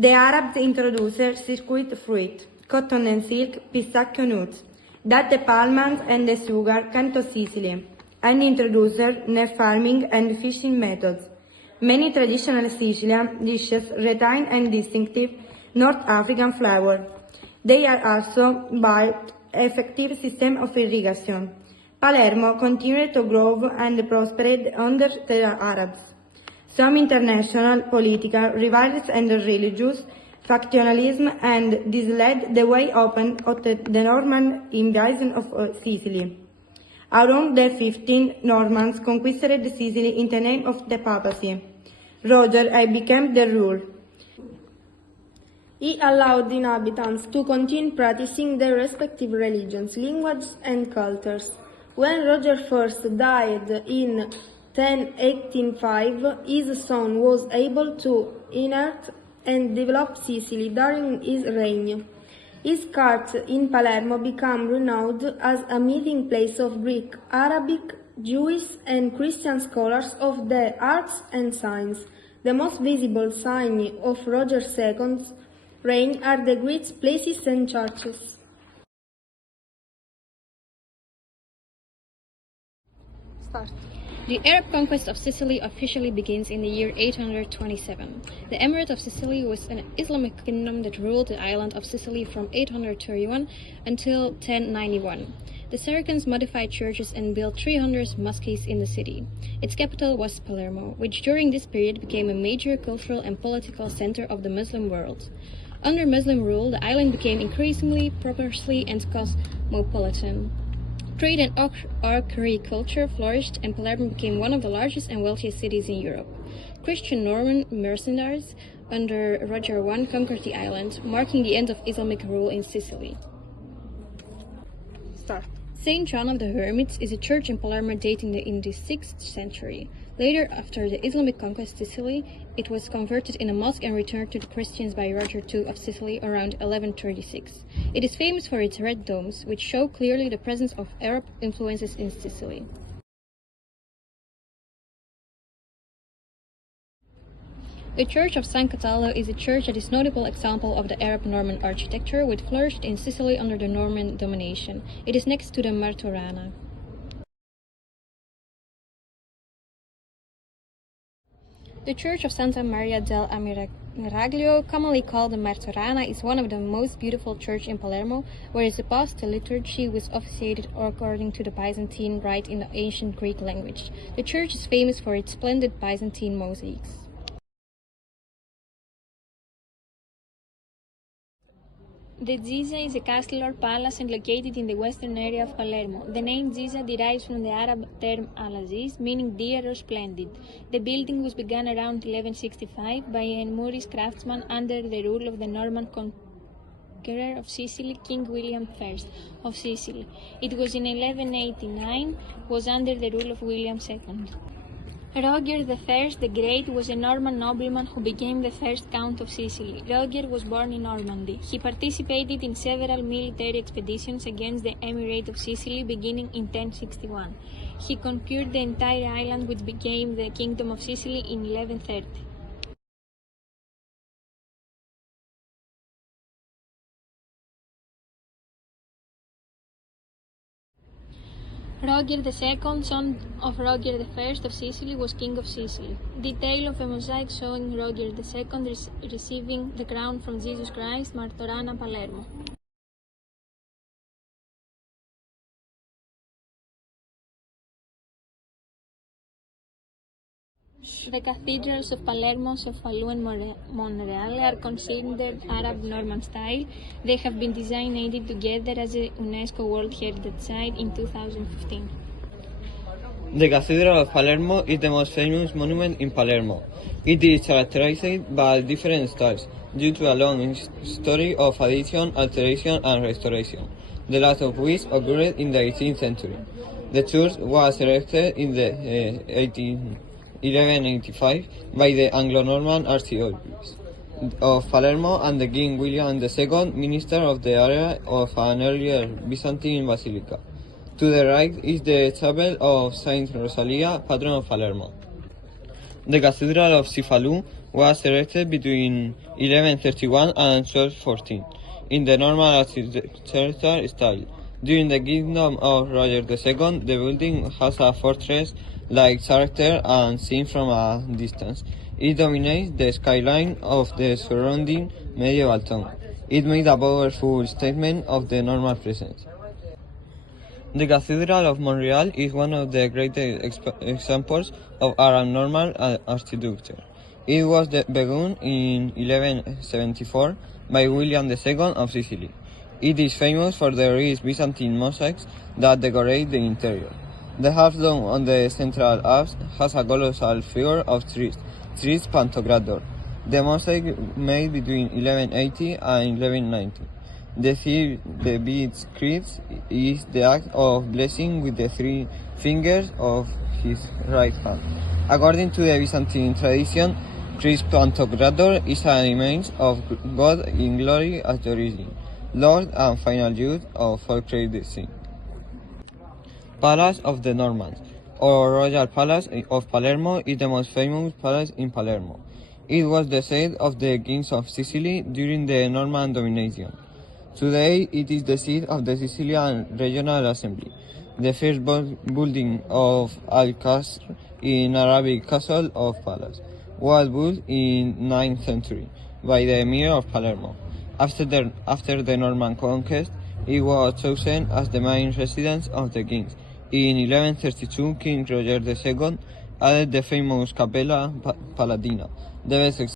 The Arabs introduced circuit fruit, cotton and silk, pistachio nuts, that the palms and the sugar came to Sicily, and introduced net farming and fishing methods. Many traditional Sicilian dishes retain a distinctive North African flavor. They are also built effective system of irrigation. Palermo continued to grow and prospered under the Arabs. Some international political rivals and religious factionalism, and this led the way open to the Norman invasion of Sicily. Around the 15 Normans conquered Sicily in the name of the papacy. Roger became the ruler. He allowed the inhabitants to continue practicing their respective religions, languages, and cultures. When Roger I died in 1085, his son was able to inherit and develop Sicily during his reign. His court in Palermo became renowned as a meeting place of Greek, Arabic, Jewish, and Christian scholars of the arts and science. The most visible signs of Roger II's reign are the great places and churches. Start. The Arab conquest of Sicily officially begins in the year 827. The Emirate of Sicily was an Islamic kingdom that ruled the island of Sicily from 831 until 1091. The Saracens modified churches and built 300 mosques in the city. Its capital was Palermo, which during this period became a major cultural and political center of the Muslim world. Under Muslim rule, the island became increasingly prosperous and cosmopolitan. Trade and agriculture flourished, and Palermo became one of the largest and wealthiest cities in Europe. Christian Norman mercenaries under Roger I conquered the island, marking the end of Islamic rule in Sicily. Start. Saint John of the Hermits is a church in Palermo dating in the 6th century. Later, after the Islamic conquest of Sicily, it was converted in a mosque and returned to the Christians by Roger II of Sicily around 1136. It is famous for its red domes, which show clearly the presence of Arab influences in Sicily. The Church of San Cataldo is a church that is a notable example of the Arab Norman architecture, which flourished in Sicily under the Norman domination. It is next to the Martorana. The Church of Santa Maria del Ammiraglio, commonly called the Martorana, is one of the most beautiful churches in Palermo, whereas the past liturgy was officiated according to the Byzantine rite in the ancient Greek language. The church is famous for its splendid Byzantine mosaics. The Giza is a castle or palace and located in the western area of Palermo. The name Giza derives from the Arab term al-Aziz, meaning dear or splendid. The building was begun around 1165 by a Moorish craftsman under the rule of the Norman conqueror of Sicily, King William I of Sicily. It was in 1189 was under the rule of William II. Roger I the Great was a Norman nobleman who became the first Count of Sicily. Roger was born in Normandy. He participated in several military expeditions against the Emirate of Sicily beginning in 1061. He conquered the entire island, which became the Kingdom of Sicily in 1130. Roger II, son of Roger I of Sicily, was King of Sicily. Detail of a mosaic showing Roger II receiving the crown from Jesus Christ, Martorana, Palermo. The cathedrals of Palermo, Cefalù, and Monreale are considered Arab Norman style. They have been designated together as a UNESCO World Heritage Site in 2015. The Cathedral of Palermo is the most famous monument in Palermo. It is characterized by different styles due to a long history of addition, alteration, and restoration, the last of which occurred in the 18th century. The church was erected in the 1185 by the Anglo-Norman Archdiocese of Palermo and the King William II, minister of the area of an earlier Byzantine basilica. To the right is the chapel of Saint Rosalia, patron of Palermo. The Cathedral of Cefalù was erected between 1131 and 1214 in the normal architectural style. During the kingdom of Roger II, the building has a fortress-like character and seen from a distance. It dominates the skyline of the surrounding medieval town. It made a powerful statement of the normal presence. The Cathedral of Montreal is one of the greatest examples of Arab normal architecture. It was begun in 1174 by William II of Sicily. It is famous for the rich Byzantine mosaics that decorate the interior. The half dome on the central apse has a colossal figure of Tris Pantocrator. The mosaic made between 1180 and 1190. The bead's crease is the act of blessing with the 3 fingers of his right hand. According to the Byzantine tradition, Christ Pantocrator is an image of God in glory as the origin, Lord and final judge of all created things. Palace of the Normans, or Royal Palace of Palermo, is the most famous palace in Palermo. It was the seat of the kings of Sicily during the Norman domination. Today, it is the seat of the Sicilian Regional Assembly. The first building of Al-Qasr in Arabic Castle of Palace was built in 9th century by the Emir of Palermo. After the Norman conquest, it was chosen as the main residence of the kings. In 1132, King Roger II added the famous Capella Palatina, the best